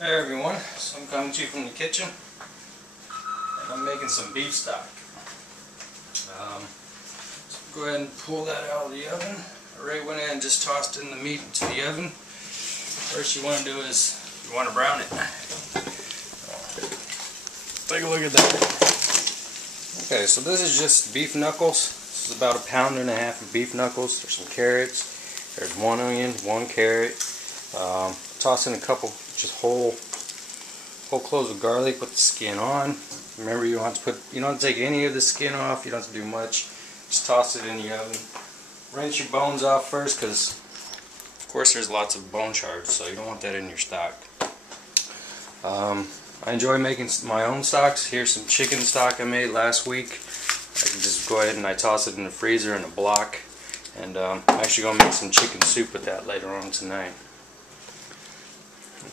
Hey everyone, so I'm coming to you from the kitchen and I'm making some beef stock. So go ahead and pull that out of the oven. I already went ahead and just tossed in the meat into the oven. First you want to do is you want to brown it. Take a look at that. Okay, so this is just beef knuckles. This is about 1.5 pounds of beef knuckles. There's some carrots. There's 1 onion, 1 carrot. Toss in a couple just whole cloves of garlic with the skin on. Remember, you don't have to take any of the skin off. You don't have to do much. Just toss it in the oven. Rinse your bones off first, because of course there's lots of bone shards, so you don't want that in your stock. I enjoy making my own stocks. Here's some chicken stock I made last week. I can just go ahead and I toss it in the freezer in a block, and I'm actually going to make some chicken soup with that later on tonight.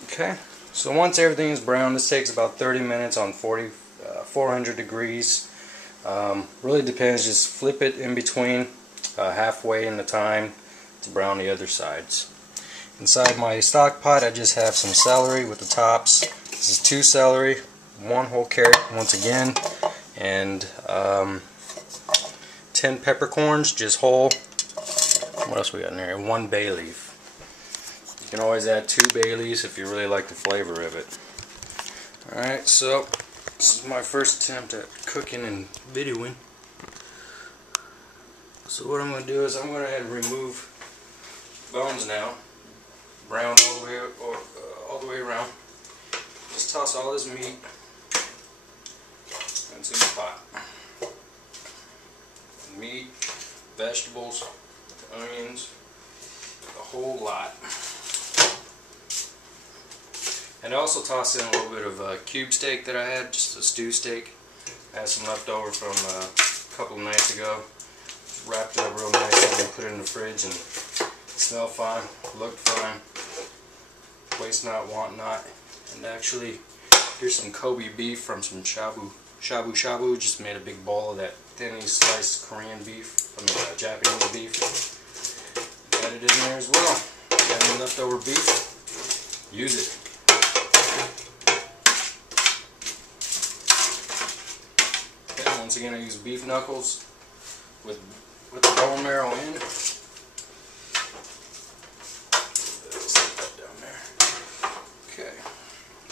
Okay, so once everything is brown, this takes about 30 minutes on 400 degrees. Really depends, just flip it in between halfway in the time to brown the other sides. Inside my stock pot I just have some celery with the tops. This is 2 celery, 1 whole carrot once again, and 10 peppercorns, just whole. What else we got in there? 1 bay leaf. You can always add 2 bay leaves if you really like the flavor of it. Alright, so this is my first attempt at cooking and videoing. So what I'm going to do is I'm going to go ahead and remove bones now. Brown all the way around. Just toss all this meat into the pot. Meat, vegetables, onions, a whole lot. And I also tossed in a little bit of cube steak that I had, just a stew steak. I had some left over from a couple of nights ago. Wrapped it up real nice and put it in the fridge, and it smelled fine, looked fine. Waste not, want not. And actually, here's some Kobe beef from some shabu shabu. Just made a big ball of that thinly sliced Korean beef, Japanese beef. Add it in there as well. Got any leftover beef? Use it. Okay, once again I use beef knuckles with the bone marrow in.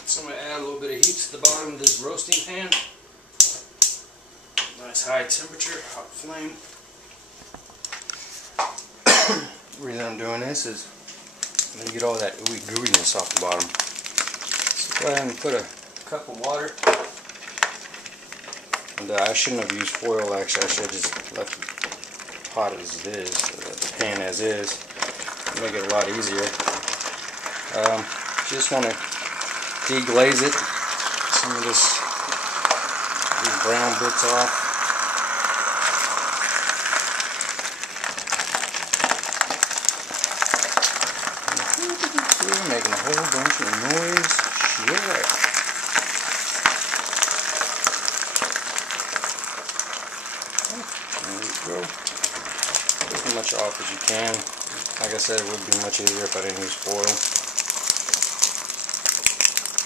So I'm going to add a little bit of heat to the bottom of this roasting pan. Nice high temperature, hot flame. The reason I'm doing this is I'm going to get all that ooey gooiness off the bottom. So go ahead and put a cup of water. And I shouldn't have used foil, actually. I should have just left the pot as it is, the pan as is. It'll make it a lot easier. Just want to deglaze it, some of these brown bits off. Making a whole bunch of noise. Shit. There we go. Take as much off as you can. Like I said, it would be much easier if I didn't use foil.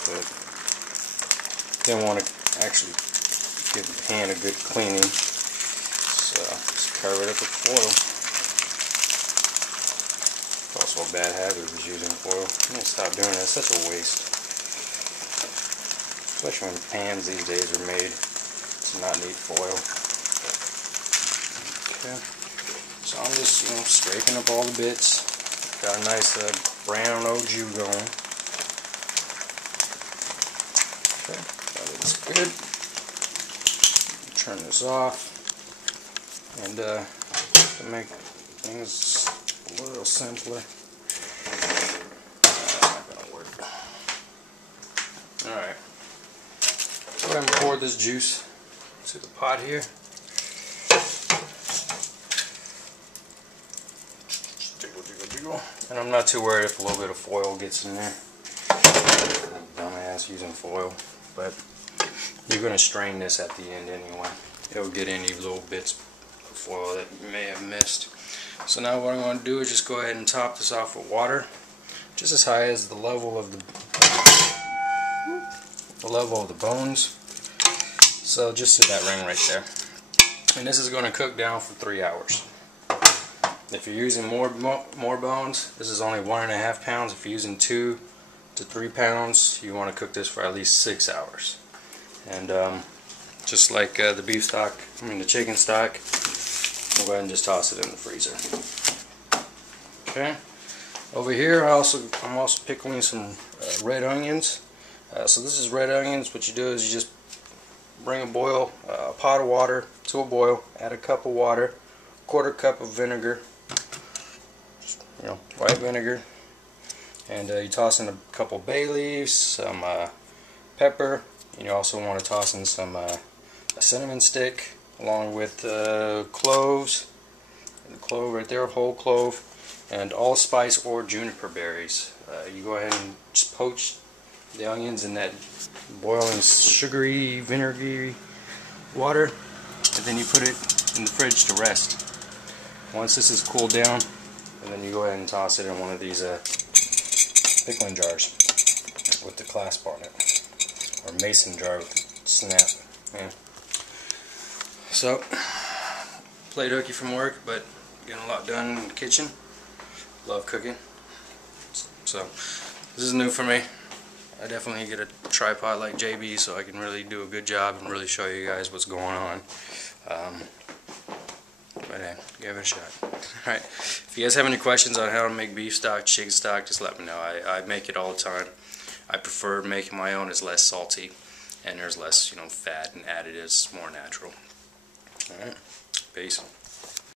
But didn't want to actually give the pan a good cleaning, so just cover it up with foil. It's also a bad habit of using foil. I'm going to stop doing that. It's such a waste, especially when pans these days are made to not need foil. Okay, so I'm just scraping up all the bits. Got a nice brown au jus going. Okay, that looks good. Turn this off, and to make things a little simpler. Not gonna work. All right, go ahead and pour this juice to the pot here. And I'm not too worried if a little bit of foil gets in there. Dumbass using foil. But you're going to strain this at the end anyway. It'll get any little bits of foil that you may have missed. So now what I'm going to do is just go ahead and top this off with water, just as high as the level of the level of the bones. So just to that ring right there. And this is going to cook down for 3 hours. If you're using more bones, this is only 1.5 pounds. If you're using 2 to 3 pounds, you want to cook this for at least 6 hours. And just like the beef stock, the chicken stock, we'll go ahead and just toss it in the freezer. Okay. Over here, I'm also pickling some red onions. So this is red onions. What you do is you just bring a pot of water to a boil, add a cup of water, 1/4 cup of vinegar, white vinegar, and you toss in a couple bay leaves, some pepper, and you also want to toss in some a cinnamon stick, along with cloves, the clove right there, whole clove, and allspice or juniper berries. You go ahead and just poach the onions in that boiling sugary, vinegary water, and then you put it in the fridge to rest. Once this is cooled down, and then you go ahead and toss it in one of these pickling jars with the clasp on it, or mason jar with the snap. Yeah. So, played hooky from work, but getting a lot done in the kitchen. Love cooking. So, this is new for me. I definitely get a tripod like JB so I can really do a good job and really show you guys what's going on. But hey, give it a shot. Alright, if you guys have any questions on how to make beef stock, chicken stock, just let me know. I make it all the time. I prefer making my own. It's less salty and there's less, fat and additives, more natural. Alright, peace.